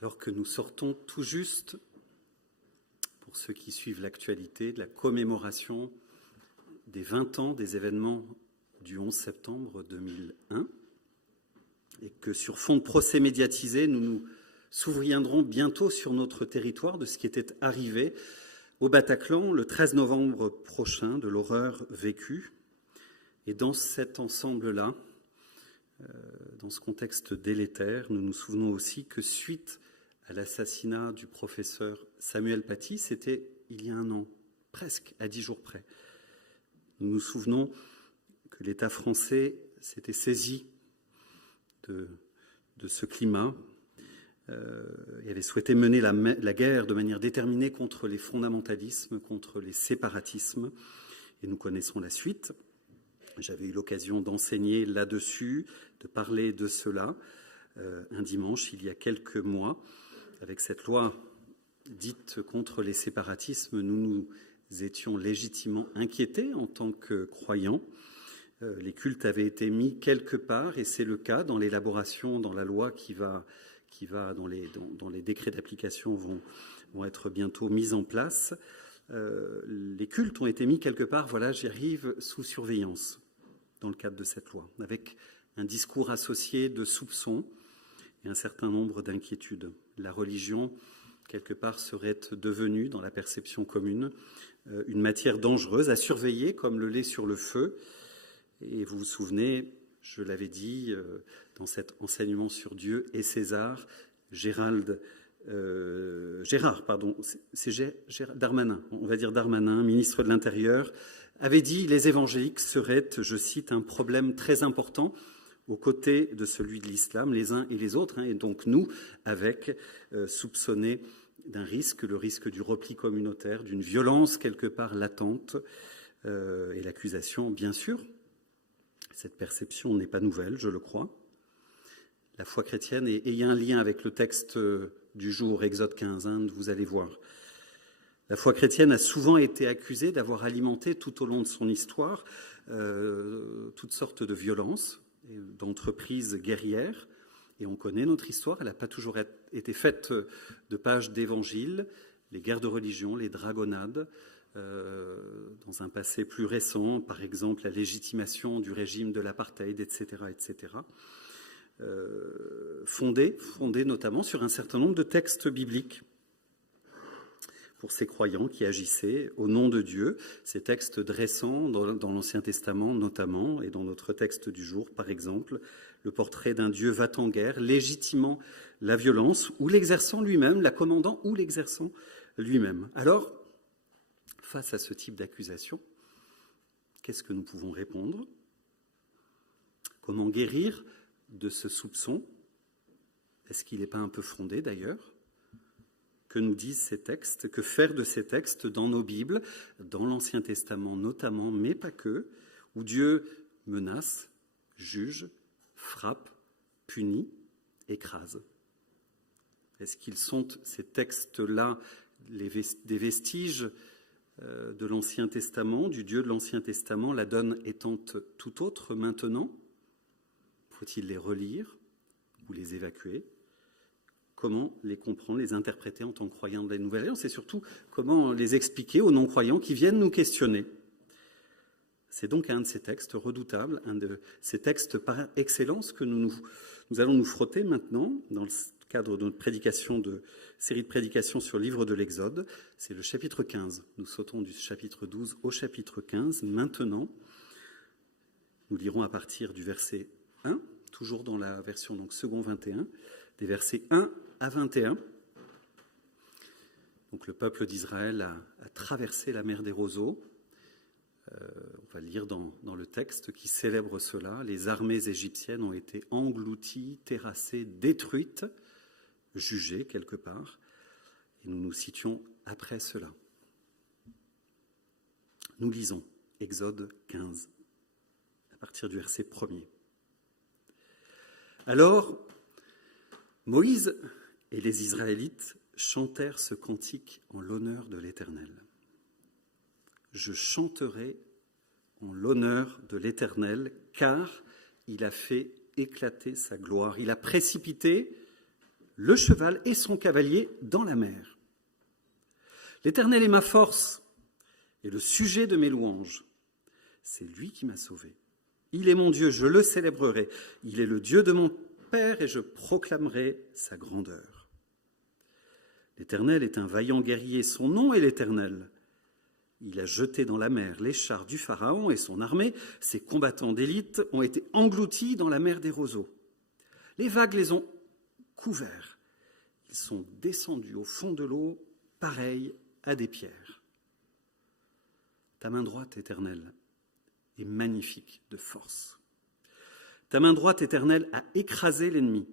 Alors que nous sortons tout juste, pour ceux qui suivent l'actualité, de la commémoration des 20 ans des événements du 11 septembre 2001, et que sur fond de procès médiatisé, nous nous souviendrons bientôt sur notre territoire de ce qui était arrivé au Bataclan le 13 novembre prochain, de l'horreur vécue. Et dans cet ensemble-là, dans ce contexte délétère, nous nous souvenons aussi que suite à l'assassinat du professeur Samuel Paty, c'était il y a un an, presque à 10 jours près. Nous nous souvenons que l'État français s'était saisi de ce climat et avait souhaité mener la guerre de manière déterminée contre les fondamentalismes, contre les séparatismes. Et nous connaissons la suite. J'avais eu l'occasion d'enseigner là-dessus, de parler de cela un dimanche, il y a quelques mois. Avec cette loi dite contre les séparatismes, nous nous étions légitimement inquiétés en tant que croyants. Les cultes avaient été mis quelque part, et c'est le cas dans l'élaboration, dans la loi qui va dans les décrets d'application vont être bientôt mis en place. Les cultes ont été mis quelque part, voilà, j'y arrive, sous surveillance dans le cadre de cette loi, avec un discours associé de soupçons et un certain nombre d'inquiétudes. La religion, quelque part, serait devenue, dans la perception commune, une matière dangereuse à surveiller comme le lait sur le feu. Et vous vous souvenez, je l'avais dit, dans cet enseignement sur Dieu et César, Darmanin, on va dire Darmanin, ministre de l'Intérieur, avait dit « Les évangéliques seraient, je cite, un problème très important aux côtés de celui de l'islam, les uns et les autres, et donc nous, avec soupçonné d'un risque, le risque du repli communautaire, d'une violence quelque part latente, et l'accusation, bien sûr. Cette perception n'est pas nouvelle, je le crois. La foi chrétienne, et il y a un lien avec le texte du jour, Exode 15, vous allez voir. La foi chrétienne a souvent été accusée d'avoir alimenté tout au long de son histoire toutes sortes de violences, d'entreprises guerrières. Et on connaît notre histoire, elle n'a pas toujours été faite de pages d'évangiles, les guerres de religion, les dragonnades, dans un passé plus récent, par exemple la légitimation du régime de l'apartheid, etc., etc., fondée notamment sur un certain nombre de textes bibliques pour ces croyants qui agissaient au nom de Dieu, ces textes dressant dans l'Ancien Testament notamment, et dans notre texte du jour, par exemple, le portrait d'un Dieu va-t-en-guerre, légitimant la violence, ou l'exerçant lui-même, la commandant ou l'exerçant lui-même. Alors, face à ce type d'accusation, qu'est-ce que nous pouvons répondre? Comment guérir de ce soupçon? Est-ce qu'il n'est pas un peu fondé d'ailleurs? Que nous disent ces textes? Que faire de ces textes dans nos Bibles, dans l'Ancien Testament notamment, mais pas que, où Dieu menace, juge, frappe, punit, écrase? Est-ce qu'ils sont, ces textes-là, des vestiges de l'Ancien Testament, du Dieu de l'Ancien Testament, la donne étant tout autre maintenant? Faut-il les relire ou les évacuer? Comment les comprendre, les interpréter en tant que croyants de la Nouvelle Alliance, et surtout comment les expliquer aux non-croyants qui viennent nous questionner? C'est donc un de ces textes redoutables, un de ces textes par excellence que nous allons nous frotter maintenant dans le cadre de notre série de prédications sur le livre de l'Exode. C'est le chapitre 15. Nous sautons du chapitre 12 au chapitre 15. Maintenant, nous lirons à partir du verset 1, toujours dans la version donc second 21, des versets 1 à 21. Donc le peuple d'Israël a traversé la mer des roseaux. On va lire dans le texte qui célèbre cela. Les armées égyptiennes ont été englouties, terrassées, détruites, jugées quelque part. Et nous nous situons après cela. Nous lisons Exode 15, à partir du verset 1er. Alors, Moïse et les Israélites chantèrent ce cantique en l'honneur de l'Éternel. Je chanterai en l'honneur de l'Éternel, car il a fait éclater sa gloire. Il a précipité le cheval et son cavalier dans la mer. L'Éternel est ma force et le sujet de mes louanges. C'est lui qui m'a sauvé. Il est mon Dieu, je le célébrerai. Il est le Dieu de mon Père et je proclamerai sa grandeur. L'Éternel est un vaillant guerrier, son nom est l'Éternel. Il a jeté dans la mer les chars du Pharaon et son armée. Ses combattants d'élite ont été engloutis dans la mer des roseaux. Les vagues les ont couverts. Ils sont descendus au fond de l'eau, pareils à des pierres. Ta main droite, Éternelle, est magnifique de force. Ta main droite, Éternelle, a écrasé l'ennemi.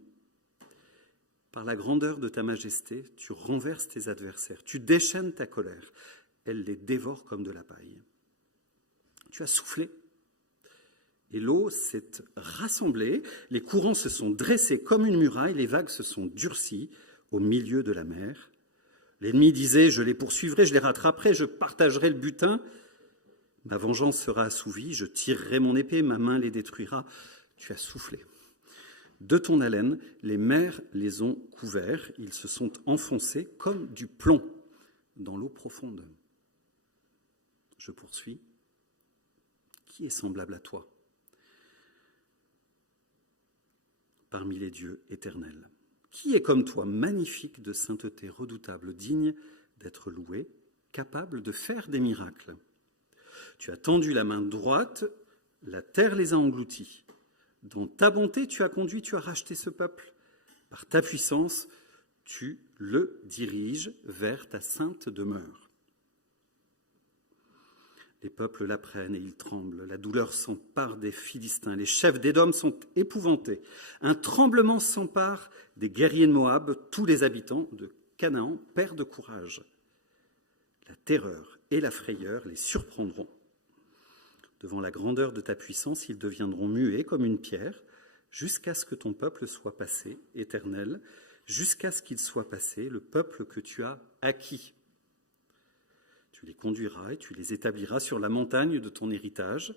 Par la grandeur de ta majesté, tu renverses tes adversaires, tu déchaînes ta colère, elle les dévore comme de la paille. Tu as soufflé, et l'eau s'est rassemblée, les courants se sont dressés comme une muraille, les vagues se sont durcies au milieu de la mer. L'ennemi disait, je les poursuivrai, je les rattraperai, je partagerai le butin. Ma vengeance sera assouvie, je tirerai mon épée, ma main les détruira. Tu as soufflé. De ton haleine, les mers les ont couverts, ils se sont enfoncés comme du plomb dans l'eau profonde. Je poursuis. Qui est semblable à toi parmi les dieux éternels? Qui est comme toi, magnifique de sainteté, redoutable, digne d'être loué, capable de faire des miracles? Tu as tendu la main droite, la terre les a engloutis. Dans ta bonté, tu as conduit, tu as racheté ce peuple. Par ta puissance, tu le diriges vers ta sainte demeure. Les peuples l'apprennent et ils tremblent. La douleur s'empare des Philistins. Les chefs d'Édom sont épouvantés. Un tremblement s'empare des guerriers de Moab. Tous les habitants de Canaan perdent courage. La terreur et la frayeur les surprendront. Devant la grandeur de ta puissance, ils deviendront muets comme une pierre, jusqu'à ce que ton peuple soit passé, Éternel, jusqu'à ce qu'il soit passé, le peuple que tu as acquis. Tu les conduiras et tu les établiras sur la montagne de ton héritage,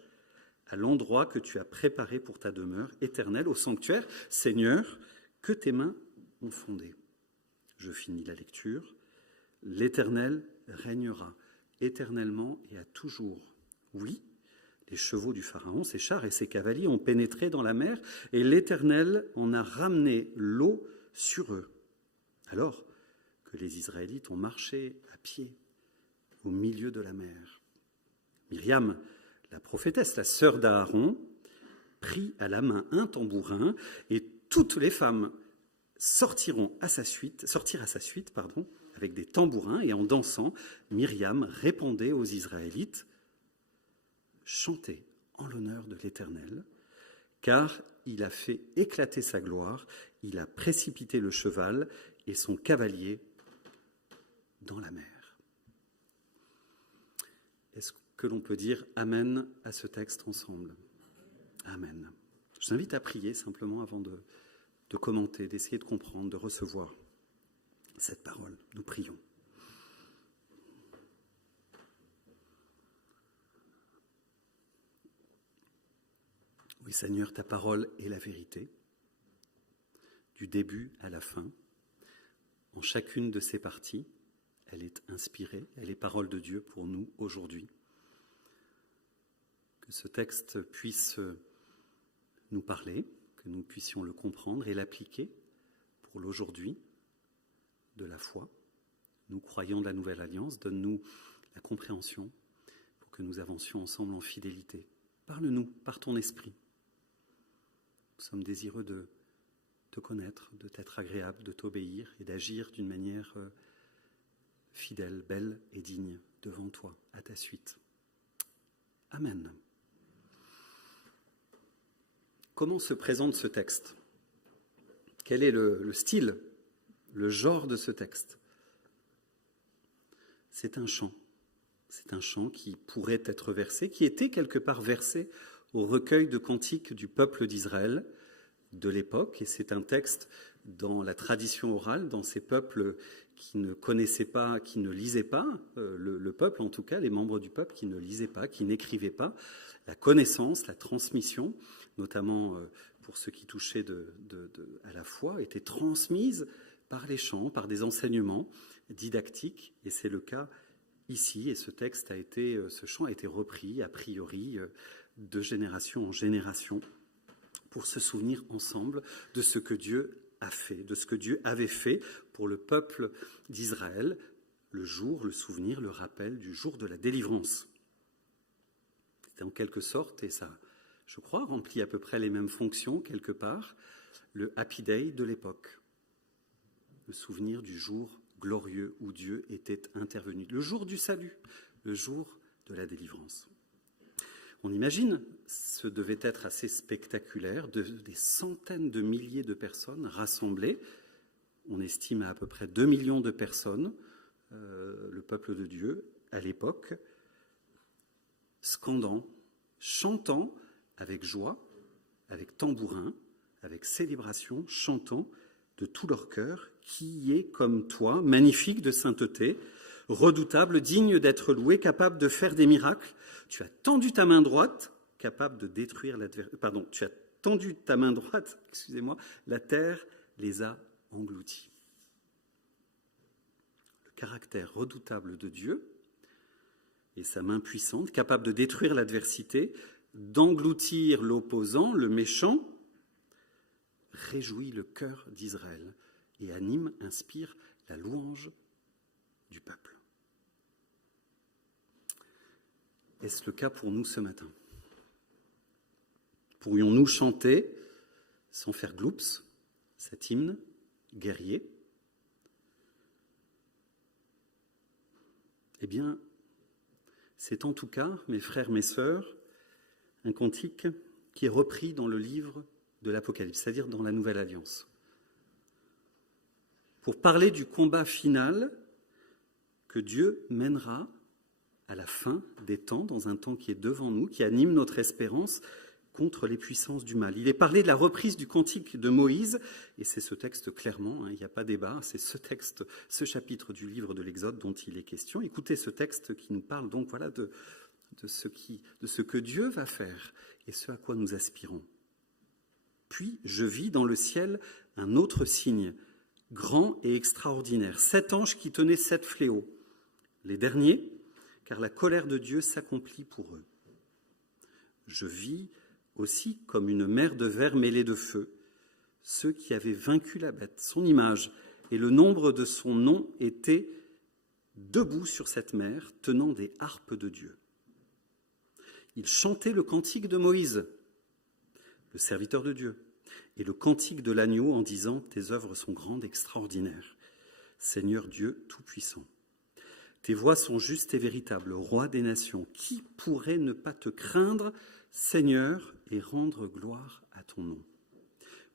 à l'endroit que tu as préparé pour ta demeure, Éternel, au sanctuaire, Seigneur, que tes mains ont fondé. Je finis la lecture. L'Éternel régnera éternellement et à toujours. Oui, les chevaux du Pharaon, ses chars et ses cavaliers ont pénétré dans la mer et l'Éternel en a ramené l'eau sur eux. Alors que les Israélites ont marché à pied au milieu de la mer. Myriam, la prophétesse, la sœur d'Aaron, prit à la main un tambourin et toutes les femmes sortirent à sa suite, avec des tambourins et en dansant, Myriam répondait aux Israélites: chantez en l'honneur de l'Éternel, car il a fait éclater sa gloire, il a précipité le cheval et son cavalier dans la mer. Est-ce que l'on peut dire Amen à ce texte ensemble? Amen. Je vous invite à prier simplement avant de commenter, d'essayer de comprendre, de recevoir cette parole. Nous prions. Oui, Seigneur, ta parole est la vérité, du début à la fin. En chacune de ces parties, elle est inspirée, elle est parole de Dieu pour nous aujourd'hui. Que ce texte puisse nous parler, que nous puissions le comprendre et l'appliquer pour l'aujourd'hui de la foi. Nous croyons de la nouvelle alliance, donne-nous la compréhension pour que nous avancions ensemble en fidélité. Parle-nous par ton esprit. Nous sommes désireux de te connaître, de t'être agréable, de t'obéir et d'agir d'une manière fidèle, belle et digne devant toi, à ta suite. Amen. Comment se présente ce texte? Quel est le style, le genre de ce texte? C'est un chant. C'est un chant qui pourrait être versé, qui était quelque part versé au recueil de cantiques du peuple d'Israël de l'époque. Et c'est un texte dans la tradition orale, dans ces peuples qui ne connaissaient pas, qui ne lisaient pas, le peuple en tout cas, les membres du peuple qui ne lisaient pas, qui n'écrivaient pas, la connaissance, la transmission, notamment pour ce qui touchait à la foi, était transmise par les chants, par des enseignements didactiques, et c'est le cas ici, et ce chant a été repris a priori de génération en génération pour se souvenir ensemble de ce que Dieu a fait, de ce que Dieu avait fait pour le peuple d'Israël, le souvenir, le rappel du jour de la délivrance. C'était en quelque sorte, et ça, je crois, remplit à peu près les mêmes fonctions quelque part, le Happy Day de l'époque. Le souvenir du jour glorieux où Dieu était intervenu. Le jour du salut, le jour de la délivrance. On imagine, ce devait être assez spectaculaire, des centaines de milliers de personnes rassemblées. On estime à peu près 2 millions de personnes, le peuple de Dieu, à l'époque, scandant, chantant avec joie, avec tambourin, avec célébration, chantant de tout leur cœur, qui est comme toi, magnifique de sainteté, redoutable, digne d'être loué, capable de faire des miracles. Tu as tendu ta main droite, capable de détruire l'adversaire. Pardon, tu as tendu ta main droite, excusez-moi, la terre les a engloutis. Le caractère redoutable de Dieu et sa main puissante, capable de détruire l'adversité, d'engloutir l'opposant, le méchant, réjouit le cœur d'Israël et anime, inspire la louange du peuple. Est-ce le cas pour nous ce matin? Pourrions-nous chanter, sans faire gloups, cet hymne guerrier? Eh bien, c'est en tout cas, mes frères, mes sœurs, un cantique qui est repris dans le livre de l'Apocalypse, c'est-à-dire dans la Nouvelle Alliance. Pour parler du combat final que Dieu mènera à la fin des temps, dans un temps qui est devant nous, qui anime notre espérance contre les puissances du mal. Il est parlé de la reprise du cantique de Moïse, et c'est ce texte clairement, il n'y a pas débat, c'est ce texte, ce chapitre du livre de l'Exode dont il est question. Écoutez ce texte qui nous parle donc voilà, de ce que Dieu va faire et ce à quoi nous aspirons. Puis je vis dans le ciel un autre signe, grand et extraordinaire, 7 anges qui tenaient 7 fléaux, les derniers, car la colère de Dieu s'accomplit pour eux. Je vis aussi comme une mer de verre mêlée de feu, ceux qui avaient vaincu la bête, son image et le nombre de son nom étaient debout sur cette mer, tenant des harpes de Dieu. Ils chantaient le cantique de Moïse, le serviteur de Dieu, et le cantique de l'agneau en disant « Tes œuvres sont grandes, extraordinaires, Seigneur Dieu Tout-Puissant. Tes voies sont justes et véritables, Roi des nations. Qui pourrait ne pas te craindre, Seigneur, et rendre gloire à ton nom?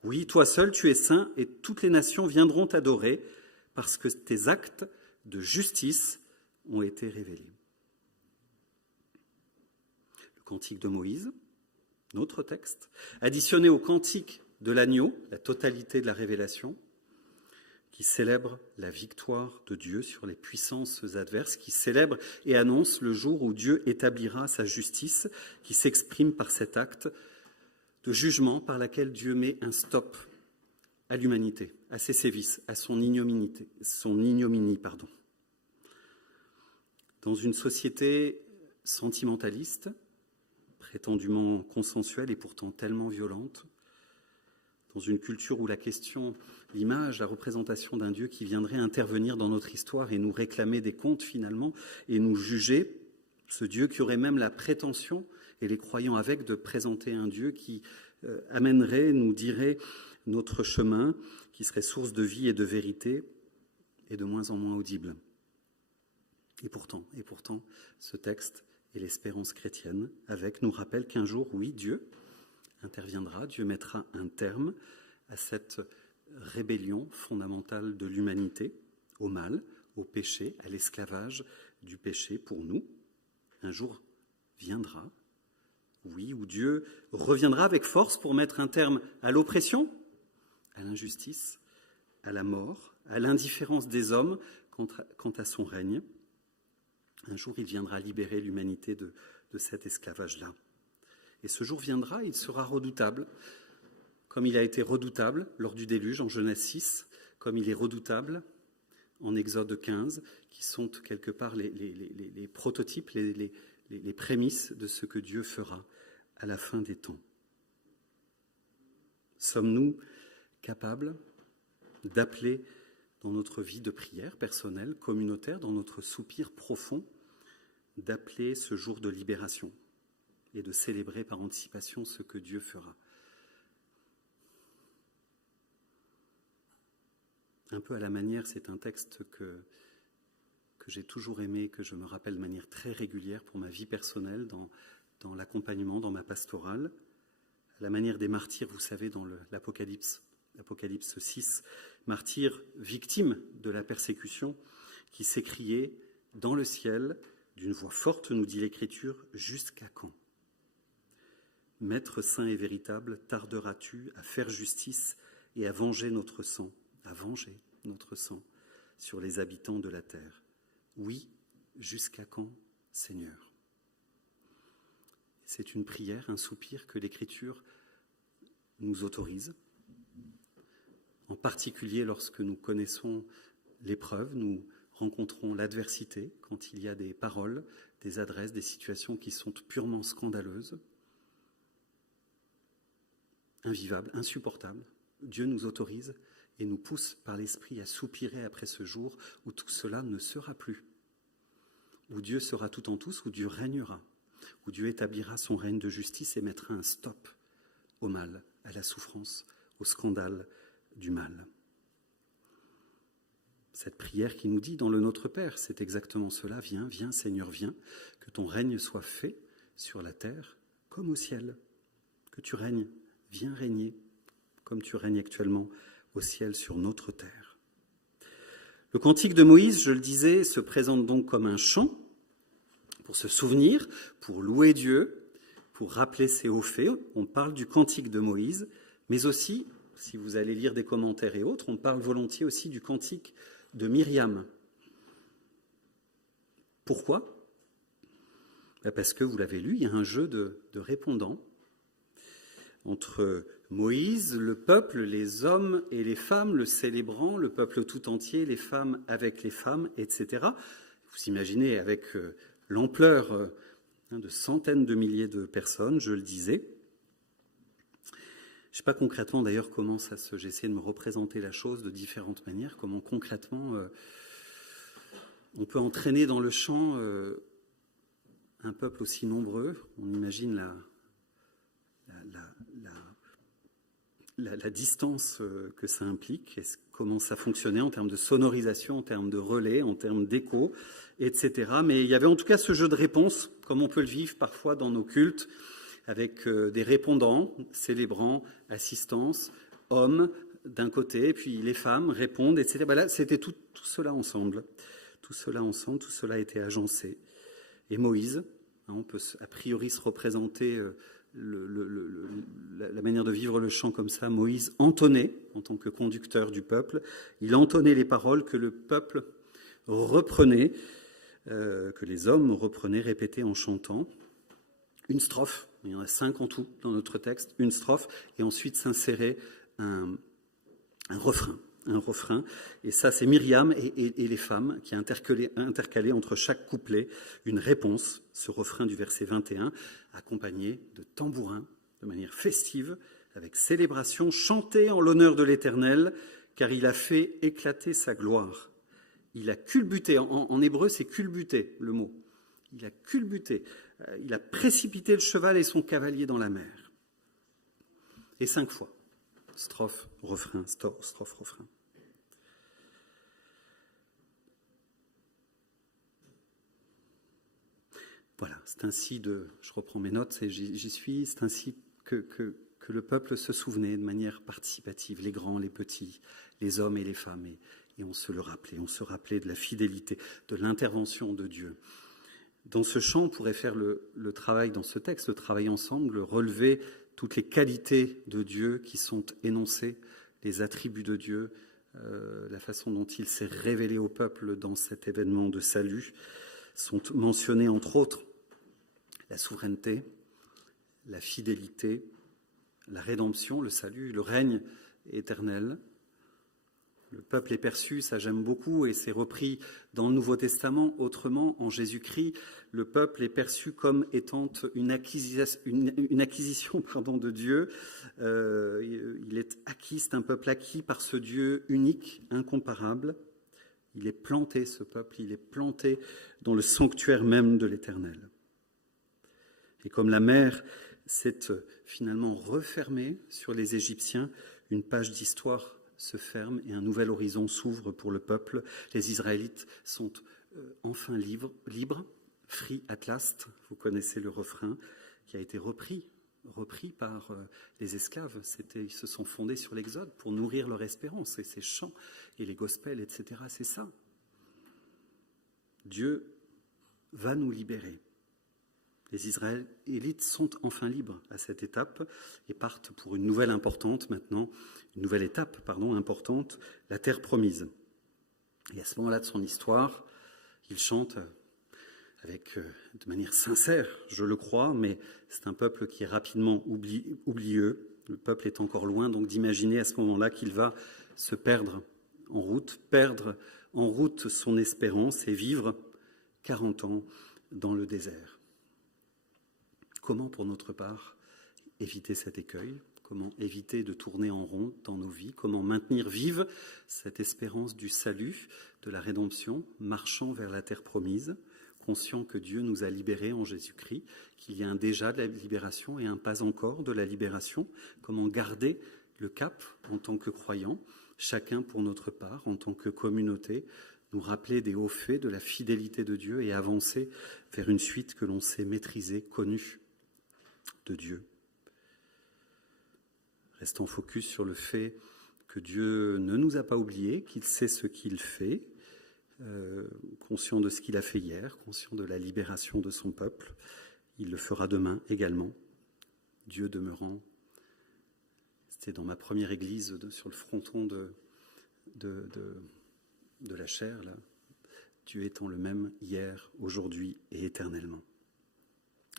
Oui, toi seul, tu es saint, et toutes les nations viendront t'adorer, parce que tes actes de justice ont été révélés. » Le cantique de Moïse, notre texte, additionné au cantique de l'agneau, la totalité de la révélation, qui célèbre la victoire de Dieu sur les puissances adverses, qui célèbre et annonce le jour où Dieu établira sa justice, qui s'exprime par cet acte de jugement par lequel Dieu met un stop à l'humanité, à ses sévices, à son ignominie. Dans une société sentimentaliste, prétendument consensuelle et pourtant tellement violente, dans une culture où la question, l'image, la représentation d'un Dieu qui viendrait intervenir dans notre histoire et nous réclamer des comptes finalement, et nous juger, ce Dieu qui aurait même la prétention, et les croyants avec, de présenter un Dieu qui amènerait, nous dirait notre chemin, qui serait source de vie et de vérité, et de moins en moins audible. Et pourtant, ce texte et l'espérance chrétienne avec nous rappellent qu'un jour, oui, Dieu interviendra, Dieu mettra un terme à cette rébellion fondamentale de l'humanité, au mal, au péché, à l'esclavage du péché pour nous. Un jour viendra, oui, où Dieu reviendra avec force pour mettre un terme à l'oppression, à l'injustice, à la mort, à l'indifférence des hommes quant à son règne. Un jour, il viendra libérer l'humanité de cet esclavage-là. Et ce jour viendra, il sera redoutable, comme il a été redoutable lors du déluge en Genèse 6, comme il est redoutable en Exode 15, qui sont quelque part les prototypes, les prémices de ce que Dieu fera à la fin des temps. Sommes-nous capables d'appeler dans notre vie de prière personnelle, communautaire, dans notre soupir profond, d'appeler ce jour de libération et de célébrer par anticipation ce que Dieu fera? Un peu à la manière, c'est un texte que j'ai toujours aimé, que je me rappelle de manière très régulière pour ma vie personnelle, dans l'accompagnement, dans ma pastorale. À la manière des martyrs, vous savez, dans l'Apocalypse 6, martyrs victimes de la persécution, qui s'écriaient dans le ciel d'une voix forte, nous dit l'Écriture, « Jusqu'à quand ? Maître saint et véritable, tarderas-tu à faire justice et à venger notre sang sur les habitants de la terre? Oui, jusqu'à quand, Seigneur ?» C'est une prière, un soupir que l'Écriture nous autorise, en particulier lorsque nous connaissons l'épreuve, nous rencontrons l'adversité, quand il y a des paroles, des adresses, des situations qui sont purement scandaleuses, invivables, insupportables. Dieu nous autorise et nous pousse par l'Esprit à soupirer après ce jour où tout cela ne sera plus, où Dieu sera tout en tous, où Dieu régnera, où Dieu établira son règne de justice et mettra un stop au mal, à la souffrance, au scandale du mal. Cette prière qui nous dit dans le Notre Père, c'est exactement cela. Viens, viens Seigneur, viens, que ton règne soit fait sur la terre comme au ciel, que tu règnes, viens régner comme tu règnes actuellement au ciel sur notre terre. Le cantique de Moïse, je le disais, se présente donc comme un chant pour se souvenir, pour louer Dieu, pour rappeler ses hauts faits. On parle du cantique de Moïse, mais aussi, si vous allez lire des commentaires et autres, on parle volontiers aussi du cantique de Myriam. Pourquoi ? Parce que, vous l'avez lu, il y a un jeu de répondants entre Moïse, le peuple, les hommes et les femmes, le célébrant, le peuple tout entier, les femmes avec les femmes, etc. Vous imaginez avec l'ampleur de centaines de milliers de personnes, je le disais. Je ne sais pas concrètement d'ailleurs comment ça se... J'ai essayé de me représenter la chose de différentes manières, comment concrètement on peut entraîner dans le chant un peuple aussi nombreux. On imagine la distance que ça implique, comment ça fonctionnait en termes de sonorisation, en termes de relais, en termes d'écho, etc. Mais il y avait en tout cas ce jeu de réponse, comme on peut le vivre parfois dans nos cultes, avec des répondants, célébrants, assistance, hommes d'un côté, et puis les femmes répondent, etc. Ben là, c'était tout cela ensemble. Tout cela a été agencé. Et Moïse, on peut a priori se représenter la manière de vivre le chant comme ça. Moïse entonnait, en tant que conducteur du peuple, il entonnait les paroles que le peuple reprenait, que les hommes reprenaient, répétaient en chantant. Une strophe, il y en a 5 en tout dans notre texte, une strophe, et ensuite s'insérait un refrain. Et ça, c'est Myriam et les femmes qui intercalaient entre chaque couplet une réponse, ce refrain du verset 21, accompagné de tambourins, de manière festive, avec célébration, chanté en l'honneur de l'Éternel, car il a fait éclater sa gloire. Il a culbuté, en hébreu c'est culbuté le mot, il a culbuté, il a précipité le cheval et son cavalier dans la mer. Et 5 fois, strophe, refrain, strophe, refrain. Voilà, c'est ainsi je reprends mes notes et j'y suis, c'est ainsi que le peuple se souvenait de manière participative, les grands, les petits, les hommes et les femmes, et on se le rappelait, on se rappelait de la fidélité, de l'intervention de Dieu. Dans ce chant, on pourrait faire le travail dans ce texte, le travail ensemble, relever toutes les qualités de Dieu qui sont énoncées, les attributs de Dieu, la façon dont il s'est révélé au peuple dans cet événement de salut. Sont mentionnés entre autres la souveraineté, la fidélité, la rédemption, le salut, le règne éternel. Le peuple est perçu, ça j'aime beaucoup, et c'est repris dans le Nouveau Testament. Autrement, en Jésus-Christ, le peuple est perçu comme étant une acquisition de Dieu. Il est acquis, c'est un peuple acquis par ce Dieu unique, incomparable. Il est planté, ce peuple, il est planté dans le sanctuaire même de l'Éternel. Et comme la mer s'est finalement refermée sur les Égyptiens, une page d'histoire se ferme et un nouvel horizon s'ouvre pour le peuple. Les Israélites sont enfin libres, free at last, vous connaissez le refrain, qui a été repris par les esclaves. Ils se sont fondés sur l'Exode pour nourrir leur espérance, et ces chants et les gospels, etc., c'est ça. Dieu va nous libérer. Les Israélites sont enfin libres à cette étape et partent pour une nouvelle étape importante, la terre promise. Et à ce moment-là de son histoire, il chante de manière sincère, je le crois, mais c'est un peuple qui est rapidement oublieux. Le peuple est encore loin, donc d'imaginer à ce moment-là qu'il va se perdre en route son espérance et vivre 40 ans dans le désert. Comment, pour notre part, éviter cet écueil ? Comment éviter de tourner en rond dans nos vies ? Comment maintenir vive cette espérance du salut, de la rédemption, marchant vers la terre promise, conscient que Dieu nous a libérés en Jésus-Christ, qu'il y a un déjà de la libération et un pas encore de la libération ? Comment garder le cap en tant que croyants, chacun pour notre part, en tant que communauté, nous rappeler des hauts faits, de la fidélité de Dieu et avancer vers une suite que l'on sait maîtriser, connue de Dieu. Restons focus sur le fait que Dieu ne nous a pas oubliés, qu'il sait ce qu'il fait, conscient de ce qu'il a fait hier, conscient de la libération de son peuple. Il le fera demain également. Dieu demeurant. C'était dans ma première église sur le fronton de la chair, là. Dieu étant le même hier, aujourd'hui et éternellement.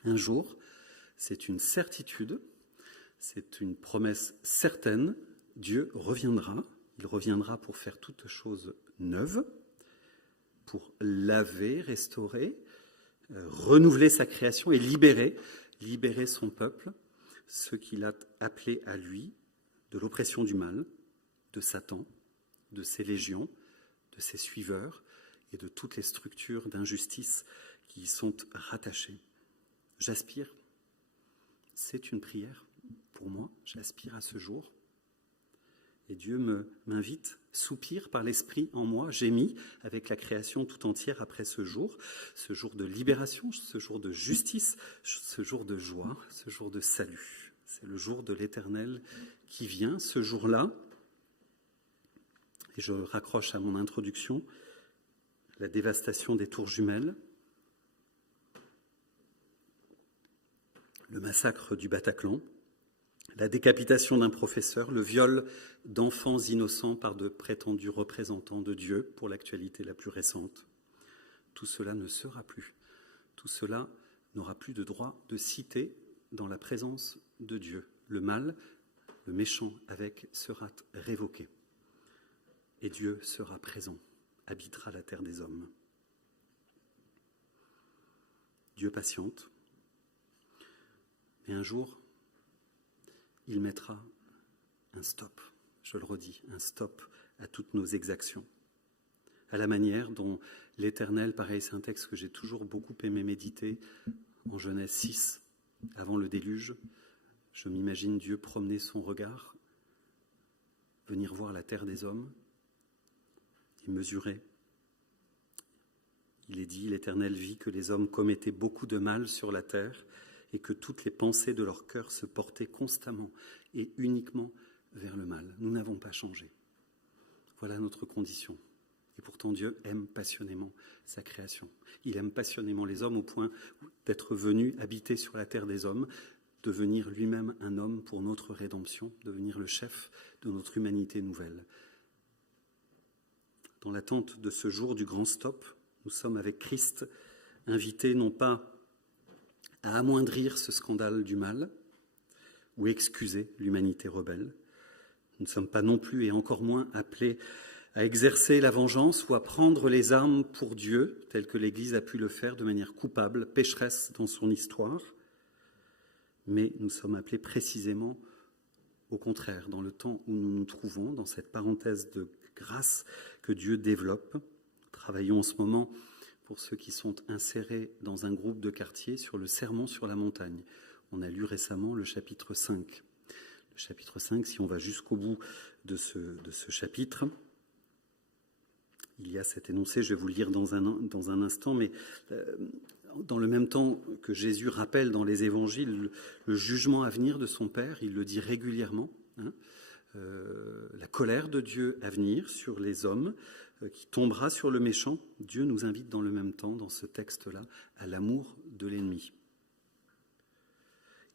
Un jour, c'est une certitude, c'est une promesse certaine, Dieu reviendra, il reviendra pour faire toutes choses neuves, pour laver, restaurer, renouveler sa création et libérer son peuple, ceux qu'il a appelés à lui, de l'oppression du mal, de Satan, de ses légions, de ses suiveurs et de toutes les structures d'injustice qui y sont rattachées. J'aspire, c'est une prière pour moi, j'aspire à ce jour. Et Dieu m'invite, soupire par l'esprit en moi, gémis avec la création tout entière après ce jour de libération, ce jour de justice, ce jour de joie, ce jour de salut. C'est le jour de l'Éternel qui vient, ce jour-là. Et je raccroche à mon introduction, la dévastation des tours jumelles, le massacre du Bataclan, la décapitation d'un professeur, le viol d'enfants innocents par de prétendus représentants de Dieu pour l'actualité la plus récente. Tout cela ne sera plus. Tout cela n'aura plus de droit de citer dans la présence de Dieu. Le mal, le méchant avec, sera révoqué. Et Dieu sera présent, habitera la terre des hommes. Dieu patiente. Et un jour, il mettra un stop, je le redis, un stop à toutes nos exactions. À la manière dont l'Éternel, pareil, c'est un texte que j'ai toujours beaucoup aimé méditer, en Genèse 6, avant le déluge, je m'imagine Dieu promener son regard, venir voir la terre des hommes et mesurer. Il est dit, l'Éternel vit que les hommes commettaient beaucoup de mal sur la terre et que toutes les pensées de leur cœur se portaient constamment et uniquement vers le mal. Nous n'avons pas changé. Voilà notre condition. Et pourtant Dieu aime passionnément sa création. Il aime passionnément les hommes au point d'être venu habiter sur la terre des hommes, devenir lui-même un homme pour notre rédemption, devenir le chef de notre humanité nouvelle. Dans l'attente de ce jour du grand stop, nous sommes avec Christ invités non pas à amoindrir ce scandale du mal ou excuser l'humanité rebelle. Nous ne sommes pas non plus et encore moins appelés à exercer la vengeance ou à prendre les armes pour Dieu, tel que l'Église a pu le faire de manière coupable, pécheresse dans son histoire. Mais nous sommes appelés précisément au contraire, dans le temps où nous nous trouvons, dans cette parenthèse de grâce que Dieu développe. Nous travaillons en ce moment, pour ceux qui sont insérés dans un groupe de quartier, sur le sermon sur la montagne. On a lu récemment le chapitre 5. Le chapitre 5, si on va jusqu'au bout de ce chapitre, il y a cet énoncé, je vais vous le lire dans un instant, mais dans le même temps que Jésus rappelle dans les évangiles le jugement à venir de son Père, il le dit régulièrement, la colère de Dieu à venir sur les hommes, qui tombera sur le méchant. Dieu nous invite dans le même temps, dans ce texte-là, à l'amour de l'ennemi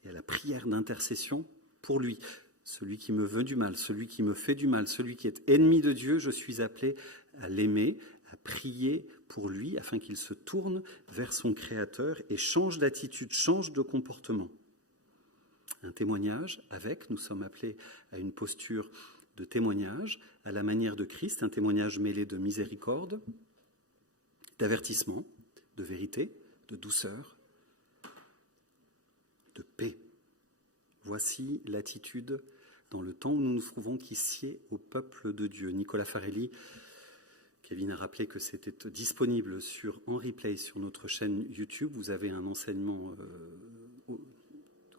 et à la prière d'intercession pour lui. Celui qui me veut du mal, celui qui me fait du mal, celui qui est ennemi de Dieu, je suis appelé à l'aimer, à prier pour lui, afin qu'il se tourne vers son Créateur et change d'attitude, change de comportement. Un témoignage nous sommes appelés à une posture de témoignage, à la manière de Christ, un témoignage mêlé de miséricorde, d'avertissement, de vérité, de douceur, de paix. Voici l'attitude dans le temps où nous nous trouvons qui sied au peuple de Dieu. Nicolas Farelli, Kevin a rappelé que c'était disponible en replay sur notre chaîne YouTube. Vous avez un enseignement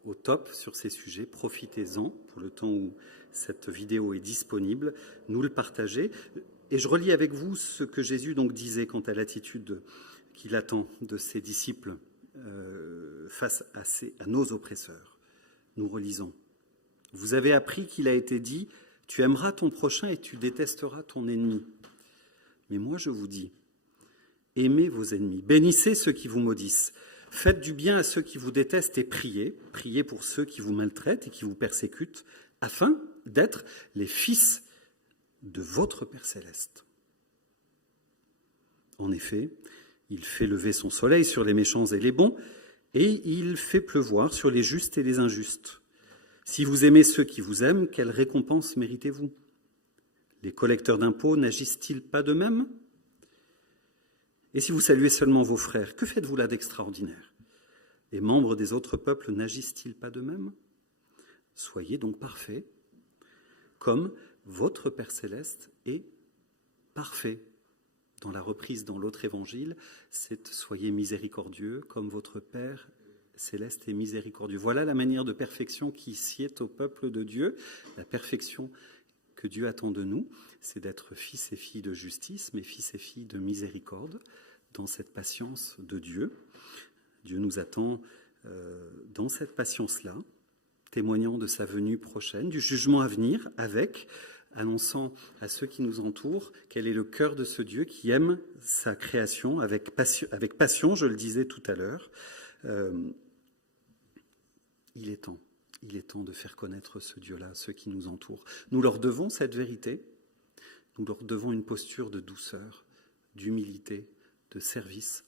au top sur ces sujets. Profitez-en pour le temps où cette vidéo est disponible. Nous le partagez. Et je relis avec vous ce que Jésus donc disait quant à l'attitude qu'il attend de ses disciples face à nos oppresseurs. Nous relisons. Vous avez appris qu'il a été dit, tu aimeras ton prochain et tu détesteras ton ennemi. Mais moi je vous dis, aimez vos ennemis, bénissez ceux qui vous maudissent, faites du bien à ceux qui vous détestent et priez pour ceux qui vous maltraitent et qui vous persécutent, afin d'être les fils de votre Père céleste. En effet, il fait lever son soleil sur les méchants et les bons, et il fait pleuvoir sur les justes et les injustes. Si vous aimez ceux qui vous aiment, quelle récompense méritez-vous ? Les collecteurs d'impôts n'agissent-ils pas de même ? Et si vous saluez seulement vos frères, que faites-vous là d'extraordinaire ? Les membres des autres peuples n'agissent-ils pas de même ? Soyez donc parfaits, comme votre Père céleste est parfait. Dans la reprise dans l'autre évangile, c'est « Soyez miséricordieux, comme votre Père céleste est miséricordieux ». Voilà la manière de perfection qui sied au peuple de Dieu. La perfection que Dieu attend de nous, c'est d'être fils et filles de justice, mais fils et filles de miséricorde, dans cette patience de Dieu. Dieu nous attend dans cette patience-là, témoignant de sa venue prochaine, du jugement à venir, annonçant à ceux qui nous entourent quel est le cœur de ce Dieu qui aime sa création avec passion, je le disais tout à l'heure. Il est temps de faire connaître ce Dieu-là à ceux qui nous entourent. Nous leur devons cette vérité, nous leur devons une posture de douceur, d'humilité, de service,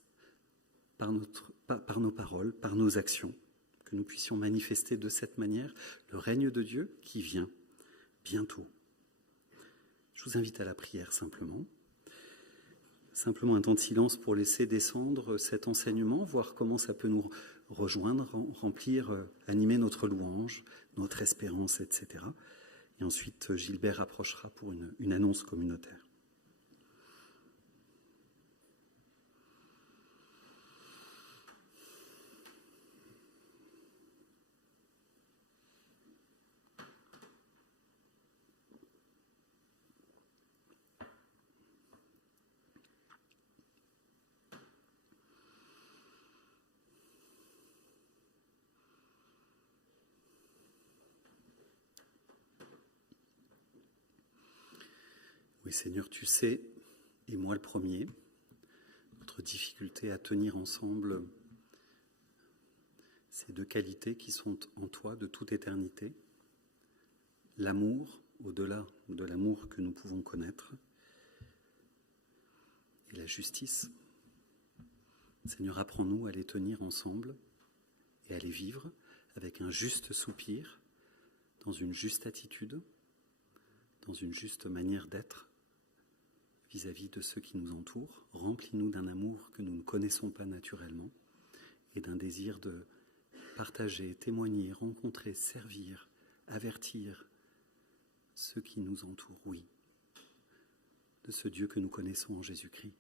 par nos paroles, par nos actions, que nous puissions manifester de cette manière le règne de Dieu qui vient bientôt. Je vous invite à la prière simplement un temps de silence pour laisser descendre cet enseignement, voir comment ça peut nous rejoindre, remplir, animer notre louange, notre espérance, etc. Et ensuite, Gilbert approchera pour une annonce communautaire. Oui, Seigneur, tu sais, et moi le premier, notre difficulté à tenir ensemble ces deux qualités qui sont en toi de toute éternité, l'amour, au-delà de l'amour que nous pouvons connaître, et la justice. Seigneur, apprends-nous à les tenir ensemble et à les vivre avec un juste soupir, dans une juste attitude, dans une juste manière d'être, vis-à-vis de ceux qui nous entourent. Remplis-nous d'un amour que nous ne connaissons pas naturellement et d'un désir de partager, témoigner, rencontrer, servir, avertir ceux qui nous entourent, oui, de ce Dieu que nous connaissons en Jésus-Christ.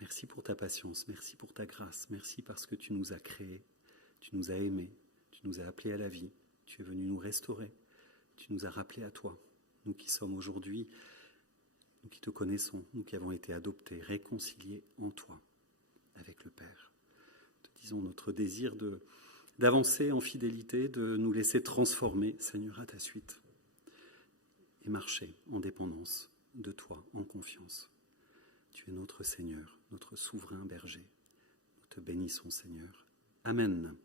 Merci pour ta patience, merci pour ta grâce, merci parce que tu nous as créés, tu nous as aimés, tu nous as appelés à la vie, tu es venu nous restaurer, tu nous as rappelés à toi, nous qui sommes aujourd'hui, nous qui te connaissons, nous qui avons été adoptés, réconciliés en toi, avec le Père. Te disons notre désir d'avancer en fidélité, de nous laisser transformer, Seigneur, à ta suite, et marcher en dépendance de toi, en confiance. Tu es notre Seigneur, notre souverain berger. Nous te bénissons, Seigneur. Amen.